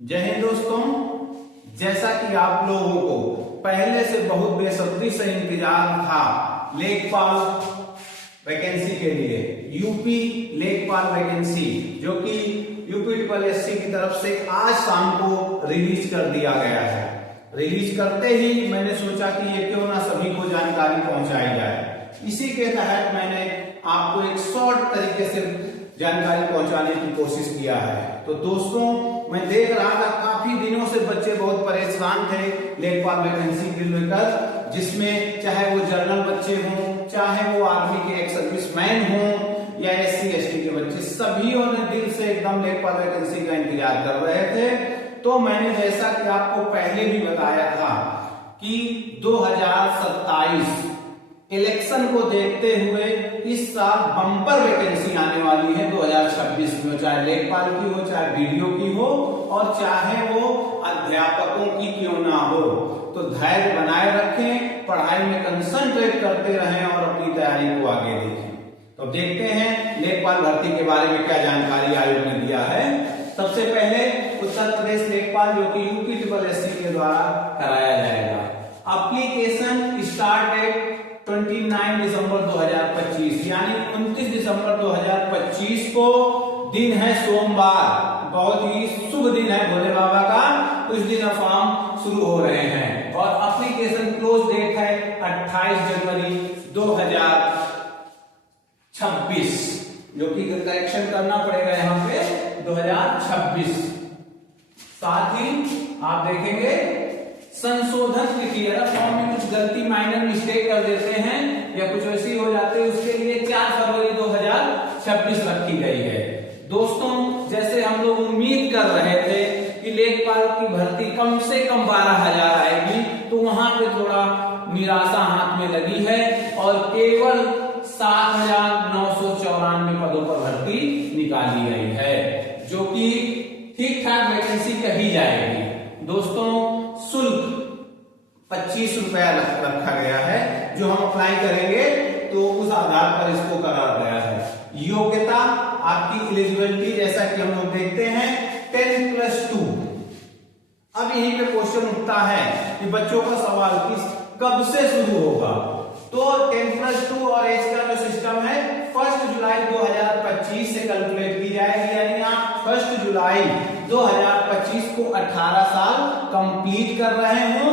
जय हिंद दोस्तों, जैसा कि आप लोगों को पहले से बहुत बेसब्री से इंतजार था लेखपाल वैकेंसी के लिए, यूपी लेखपाल वैकेंसी जो कि यूपी की तरफ से आज शाम को रिलीज कर दिया गया है। रिलीज करते ही मैंने सोचा कि ये क्यों ना सभी को जानकारी पहुंचाई जाए। इसी के तहत मैंने आपको एक शॉर्ट तरीके से जानकारी पहुंचाने की कोशिश किया है। तो दोस्तों, मैं देख रहा था काफी दिनों से बच्चे बहुत परेशान थे लेखपाल वैकेंसी को लेकर, जिसमें चाहे वो जनरल बच्चे हों, चाहे वो आर्मी के एक्स सर्विसमैन हों या SC ST के बच्चे, सभी ने दिल से एकदम लेखपाल वैकेंसी का इंतजार कर रहे थे। तो मैंने जैसा कि आपको पहले भी बताया था कि 2027 इलेक्शन को देखते हुए इस साल बम्पर वैकेंसी आने वाली है 2026 में, चाहे लेखपाल की हो, चाहे BDO की हो और चाहे वो अध्यापकों की क्यों ना हो। तो धैर्य बनाए रखें, पढ़ाई में कंसंट्रेट करते रहें और अपनी तैयारी को आगे देखें। तो देखते हैं लेखपाल भर्ती के बारे में क्या जानकारी आयोग ने दिया है। सबसे पहले उत्तर प्रदेश लेखपाल जो कि यूपी के द्वारा कराया जाएगा। एप्लीकेशन स्टार्ट डेट 29 दिसंबर 2025 यानी 29 दिसंबर 2025 को दिन है सोमवार, बहुत ही शुभ दिन है भोले बाबा का। तो इस दिन फॉर्म शुरू हो रहे हैं और एप्लीकेशन क्लोज डेट है 28 जनवरी 2026, जो कि करेक्शन करना पड़ेगा यहाँ पे 2026। साथ ही आप देखेंगे संशोधन लिखिए, फॉर्म में कुछ गलती माइनर मिस्टेक कर देते हैं या कुछ ऐसी हो जाती है, उसके लिए 4 फरवरी 2026 रखी गई है। दोस्तों, जैसे हम लोग उम्मीद कर रहे थे कि लेखपाल की भर्ती कम से कम 12,000 आएगी, तो वहां पे थोड़ा निराशा हाथ में लगी है और केवल 7,994 पदों पर भर्ती निकाली गई है, जो कि ठीक ठाक वैकेंसी कही जाएगी। दोस्तों, शुल्क 25 रुपया रखा गया है, जो हम अप्लाई करेंगे तो उस आधार पर इसको करा गया है। योग्यता आपकी एलिजिबिलिटी जैसा कि हम लोग देखते हैं 10+2। अब यहीं पे क्वेश्चन उठता है कि बच्चों का सवाल कि कब से शुरू होगा। तो 10+2 और एज का जो सिस्टम है 1 जुलाई 2025 से कैलकुलेट की जाएगी, यानी आप 1 जुलाई 2025 को 18 साल कंप्लीट कर रहे हो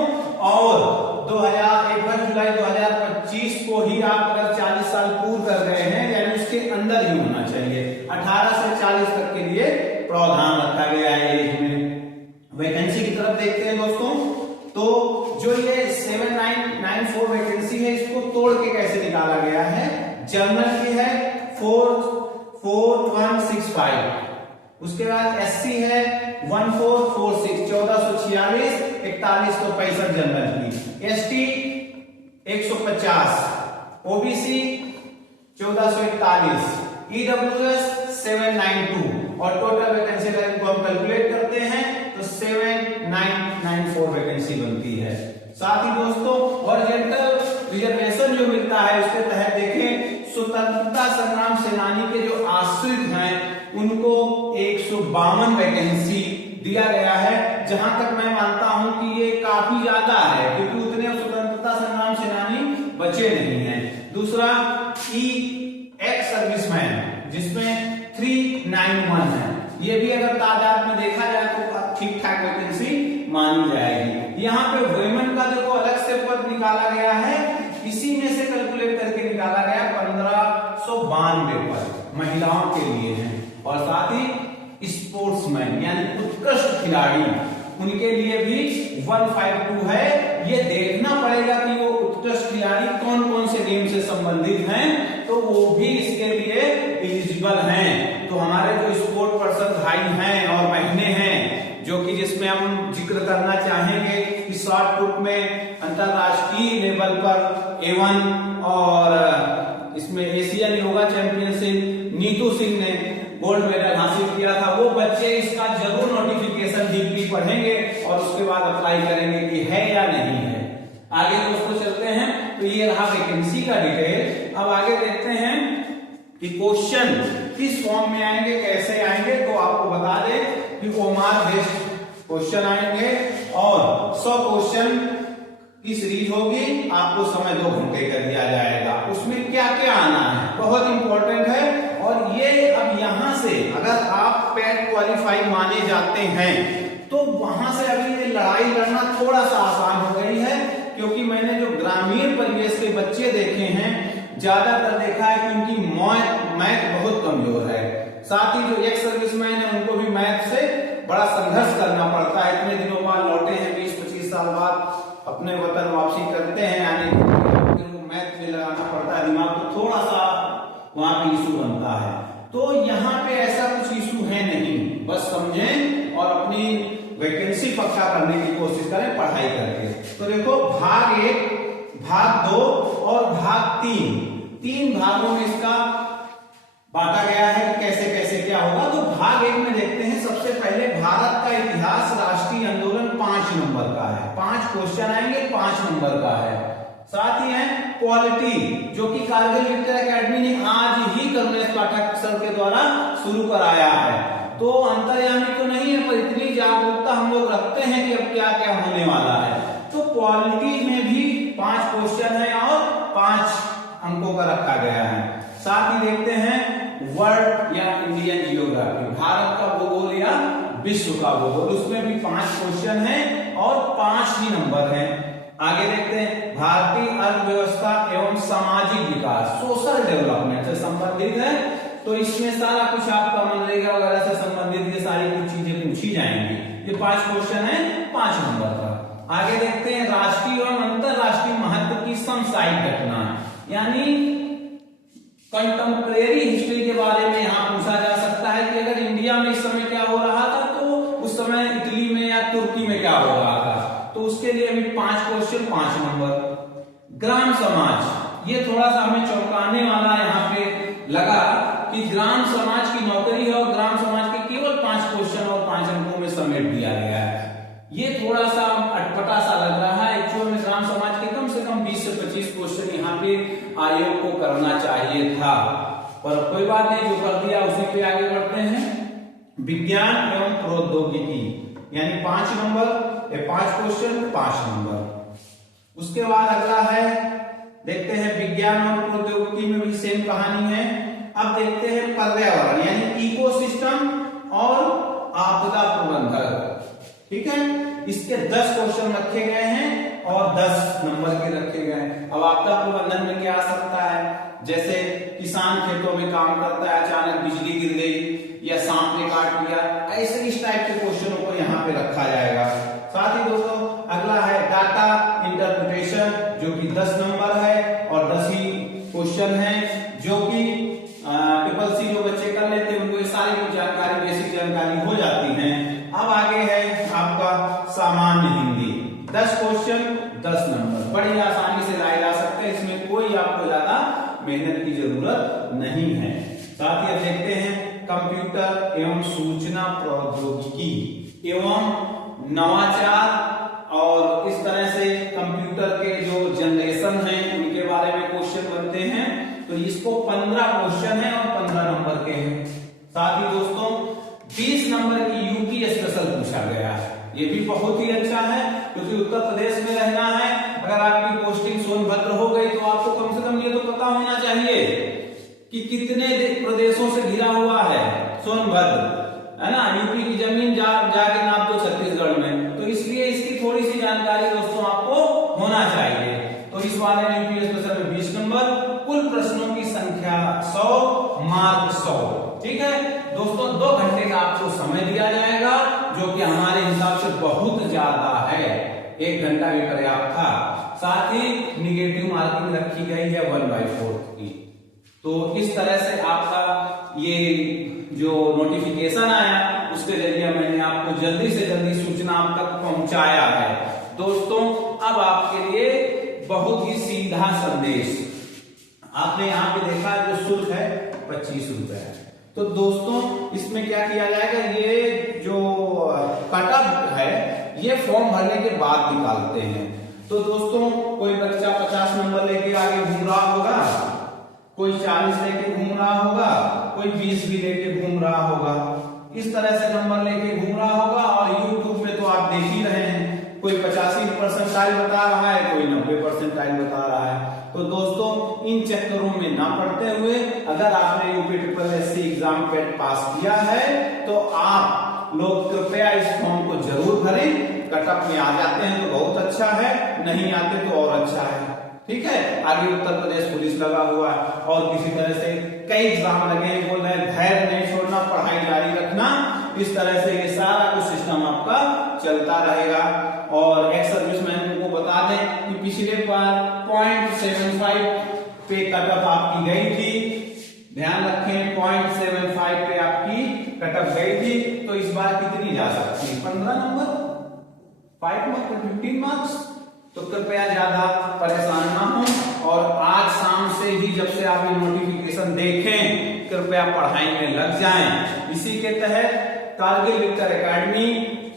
और 1 जुलाई 2025 को ही आप अगर 40 साल पूर्ण कर रहे हैं, यानी उसके अंदर ही होना चाहिए। 18 से 40 तक के लिए प्रावधान रखा गया है एज में। वैकेंसी की तरफ देखते हैं दोस्तों, तो जो ये 7994 वैकेंसी है, इसको तोड़ के कैसे निकाला गया है। जनरल की है 4165, उसके बाद SC है 1446 1446 4165 जनरल की, ST 150, OBC 1441, EWS 792 और टोटल वैकेंसी को हम कैलकुलेट करते हैं तो 7994 वैकेंसी बनती है। साथ ही दोस्तों, हॉरिजॉन्टल रिजर्वेशन जो मिलता है उसके तहत देखें, स्वतंत्रता संग्राम सेनानी के जो आश्रित हैं उनको 152 वैकेंसी दिया गया है, जहां तक मैं मानता हूं कि ये काफी ज्यादा है, क्योंकि उतने स्वतंत्रता संग्राम सेनानी बचे नहीं हैं। दूसरा एक्स सर्विसमैन, जिसमें 391 है, ये भी अगर तादाद में देखा जाए तो ठीक ठाक वैकेंसी मानी जाएगी। यहाँ पे वुमेन का देखो अलग से पद निकाला गया है, इसी में से कैलकुलेट करके निकाला गया 1592 पद महिलाओं के लिए हैं। और साथ ही स्पोर्ट्समैन यानी उत्कृष्ट खिलाड़ी, उनके लिए भी 152 है। ये देखना पड़ेगा कि वो उत्कृष्ट खिलाड़ी कौन कौन से गेम से संबंधित हैं, तो वो भी इसके लिए एलिजिबल हैं। तो हमारे जो स्पोर्ट पर्सन भाई हैं और बहनें हैं, जो कि जिसमें हम जिक्र करना चाहेंगे कि शॉर्ट पुट में अंतरराष्ट्रीय लेवल पर A1 और इसमें एशियन योगा चैंपियनशिप नीतू सिंह ने गोल्ड मेडल हासिल किया था, वो बच्चे इसका जरूर नोटिफिकेशन डीपली पढ़ेंगे और उसके बाद अप्लाई करेंगे कि है या नहीं है। आगे दोस्तों चलते हैं, तो ये रहा वैकेंसी का डिटेल। अब आगे देखते हैं कि क्वेश्चन किस फॉर्म में आएंगे, कैसे आएंगे। तो आपको बता दें कि ओमार बेस्ड क्वेश्चन आएंगे और 100 क्वेश्चन की सीरीज होगी। आपको समय 2 घंटे का दिया जाएगा। उसमें क्या क्या आना है बहुत इंपॉर्टेंट है। और ये अब यहां से अगर आप पैट क्वालिफाई माने जाते हैं तो वहां से अभी ये लड़ाई लड़ना थोड़ा सा आसान हो गई है, क्योंकि मैंने जो ग्रामीण परिवेश के बच्चे देखे हैं ज्यादातर देखा है कि उनकी मैथ बहुत कमजोर है। साथ ही जो एक्स सर्विसमैन है उनको भी मैथ से बड़ा संघर्ष करना पड़ता है। इतने दिनों बाद लौटे हैं, 20-25 साल बाद अपने वतन वापसी करते हैं, यानी मैथ में लगाना पड़ता है दिमाग, तो थोड़ा सा वहां पे इशू बनता है। तो यहाँ पे ऐसा कुछ इशू है नहीं, बस समझें और अपनी वैकेंसी पक्का करने की कोशिश करें पढ़ाई करके। तो देखो भाग 1, भाग 2 और भाग 3 भागों में इसका बांटा गया है कि कैसे कैसे क्या होगा। तो भाग 1 में देखते हैं सबसे पहले भारत का इतिहास राष्ट्रीय आंदोलन 5 नंबर का है। 5 क्वेश्चन आएंगे, 5 नंबर का है। साथ ही है पॉलिटी, जो कि कारगिल विक्टर एकेडमी ने आज ही कमलेश पाठक सर के द्वारा शुरू कराया है। तो अंतर्यामी तो नहीं है, पर इतनी जागरूकता हम लोग रखते हैं कि अब क्या क्या होने वाला है। तो पॉलिटी में भी 5 क्वेश्चन है और 5 अंकों का रखा गया है। साथ ही देखते हैं वर्ल्ड या इंडियन जियोग्राफी, भारत का भूगोल या विश्व का भूगोल, उसमें भी 5 क्वेश्चन है और 5 ही नंबर हैं। आगे देखते हैं भारतीय अर्थव्यवस्था एवं सामाजिक विकास, सोशल डेवलपमेंट से संबंधित है। तो इसमें सारा कुछ आपका मनरेगा वगैरह से संबंधित ये सारी कुछ चीजें पूछी जाएंगी। ये 5 क्वेश्चन है 5 नंबर का। आगे देखते हैं राष्ट्रीय एवं अंतरराष्ट्रीय महत्व की समसामयिक घटना, यानी कंटेम्परेरी हिस्ट्री के बारे में यहाँ पूछा जा सकता है कि अगर इंडिया में इस समय क्या हो रहा था तो उस समय इटली में या तुर्की में क्या हो रहा था। तो उसके लिए अभी 5 क्वेश्चन 5 नंबर। ग्राम समाज, ये थोड़ा सा हमें चौंकाने वाला यहाँ पे लगा कि ग्राम समाज की नौकरी है और ग्राम समाज के केवल 5 क्वेश्चन और 5 अंकों में समेट दिया गया है। ये थोड़ा सा अटपटा सा लग रहा है। एक्चुअल में ग्राम समाज के कम से कम 20 से 25 क्वेश्चन यहाँ पे आयोग को करना चाहिए था, पर कोई बात नहीं, जो कर दिया उसी पे आगे बढ़ते हैं। विज्ञान एवं प्रौद्योगिकी, यानी 5 नंबर, 5 क्वेश्चन 5 नंबर। उसके बाद अगला है, देखते हैं विज्ञान एवं प्रौद्योगिकी में भी सेम कहानी है। अब देखते हैं पर्यावरण, यानी इकोसिस्टम और आपदा प्रबंधन। ठीक है, इसके 10 क्वेश्चन रखे गए हैं और 10 नंबर के रखे गए हैं। अब आपदा प्रबंधन में क्या आ सकता है, जैसे किसान खेतों में काम करता है, अचानक बिजली गिर गई या सांप ने काट लिया, ऐसे इस टाइप के क्वेश्चनों को यहाँ पे रखा जाएगा। साथ ही दोस्तों अगला है डाटा इंटरप्रिटेशन, जो कि 10 नंबर है और 10 ही क्वेश्चन है, जो कि ट्रिपल सी जो बच्चे कर लेते हैं उनको ये सारी कुछ जानकारी, बेसिक जानकारी हो जाती है। अब आगे है आपका सामान्य हिंदी, 10 क्वेश्चन 10 नंबर, बड़ी आसानी से लाए जा सकते हैं, इसमें कोई आपको ज्यादा मेहनत की जरूरत नहीं है। साथ ही अब देखते हैं कंप्यूटर एवं सूचना प्रौद्योगिकी एवं नवाचार, और इस तरह से कंप्यूटर के जो जनरेशन है उनके बारे में क्वेश्चन बनते हैं। तो इसको 15 क्वेश्चन है और 15 नंबर के हैं। साथ ही दोस्तों 20 नंबर की यूपी स्पेशल पूछा गया है, ये भी बहुत ही अच्छा है, क्योंकि उत्तर प्रदेश में रहना है। अगर आपकी पोस्टिंग सोनभद्र हो गई तो आपको कम से कम ये तो पता होना चाहिए कि कितने प्रदेशों से घिरा हुआ है सोनभद्र, है ना। यूपी की जमीन जाके नाप दो छत्तीसगढ़ में, तो इसलिए इसकी थोड़ी सी जानकारी दोस्तों आपको होना चाहिए। तो इस वाले में यूपी स्पेशल में 20 नंबर, कुल प्रश्नों की संख्या 100, मार्क 100। ठीक है दोस्तों, 2 घंटे का आपको समय दिया जाएगा, जो कि हमारे हिसाब से बहुत ज्यादा है, 1 घंटा भी पर्याप्त था। साथ ही निगेटिव मार्किंग रखी गई है 1/4 की। तो इस तरह से आपका ये जो नोटिफिकेशन आया उसके जरिए मैंने आपको जल्दी से जल्दी सूचना आप तक पहुंचाया है। दोस्तों अब आपके लिए बहुत ही सीधा संदेश, आपने यहाँ पे देखा जो शुल्क है 25 रुपए है। तो दोस्तों इसमें क्या किया जाएगा, ये जो कटअप है ये फॉर्म भरने के बाद निकालते हैं। तो दोस्तों कोई बच्चा 50 नंबर लेके आगे घूम रहा होगा, कोई 40 लेके घूम रहा होगा, कोई 20 भी लेके घूम रहा होगा, इस तरह से नंबर लेके घूम रहा होगा। और यूट्यूब पे तो परसेंटाइल बता रहा है, कोई 90 परसेंटाइल बता रहा है। तो दोस्तों इन चक्करों में ना पड़ते हुए अगर आपने यूपी ट्रिपल एससी एग्जाम पेट पास किया है तो आप लोग कृपया इस फॉर्म को जरूर भरें। कटअप में आ जाते हैं तो बहुत अच्छा है, नहीं आते तो और अच्छा है। ठीक है, आगे उत्तर प्रदेश पुलिस लगा हुआ है और किसी तरह से कई एग्जाम लगे, बोल रहे हैं धैर्य नहीं छोड़ना, पढ़ाई जारी रखना। इस तरह से ये सारा कुछ सिस्टम आपका चलता रहेगा। और एक्स सर्विसमैन को बता दें कि पिछले बार 0.75 पे कटअप आपकी गई थी, ध्यान रखें 0.75 पे आपकी कटअप गई थी। तो इस बार कितनी जा सकती है? 15 नंबर, 5 मार्क्स, 15 मार्क्स। तो कृपया ज्यादा परेशान ना हो और आज शाम से ही जब से आप ये नोटिफिकेशन देखें कृपया पढ़ाई में लग जाएं। इसी के तहत कारगिल विक्टर एकेडमी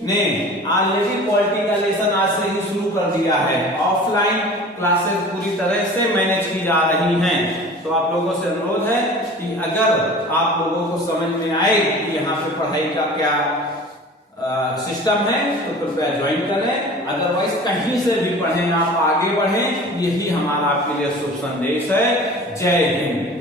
ने ऑलरेडी पॉलिटी का लेसन आज से ही शुरू कर दिया है। ऑफलाइन क्लासेस पूरी तरह से मैनेज की जा रही हैं। तो आप लोगों से अनुरोध है कि अगर आप लोगों को समझ में आए कि यहाँ पे पढ़ाई का क्या सिस्टम है तो कृपया ज्वाइन करें। अदरवाइज कहीं से भी पढ़ें, आप आगे बढ़ें, यही हमारा आपके लिए शुभ संदेश है। जय हिंद।